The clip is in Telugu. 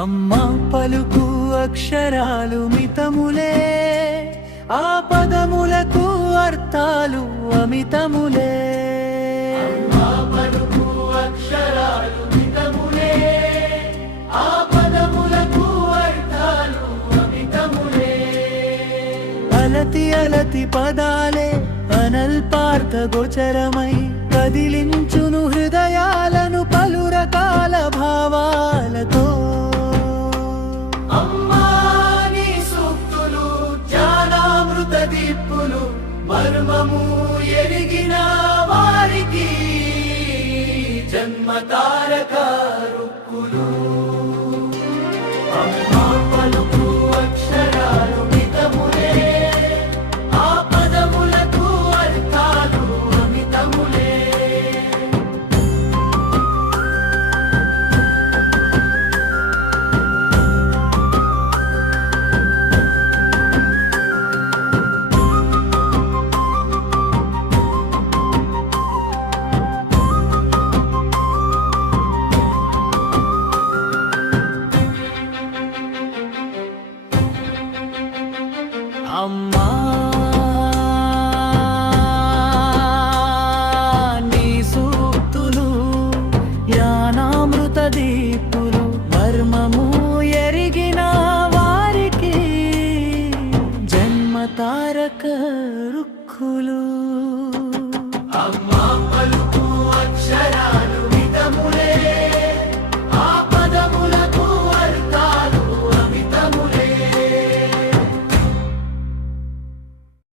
అమ్మ పలుకు అక్షరాలు మితములే, ఆ పదములకు అర్థాలు అమితములే. అమ్మ పలుకు అక్షరాలు మితములే, ఆ పదములకు అర్థాలు అమితములే. అలతి అలతి పదాలే అనల్పార్థ గోచరమై కదిలించును హృదయాలను పలు రకాల భావాలతో. అమ్మా నీ సూక్తులు జ్ఞానామృత దీప్పులు, మర్మము ఎరిగిన వారికి జన్మ తారక రుక్కులు. అమ్మా పలుకు అక్షరాలు మితములే, ఆ పదములకు అర్థాలు అమితములే. అమ్మా నీ సూక్తులు జ్ఞానామృత దీపులు, మర్మము ఎరిగిన వారికి జన్మ తారక రుక్కులు. అమ్మా పలుకు అక్షరాలు మితములే,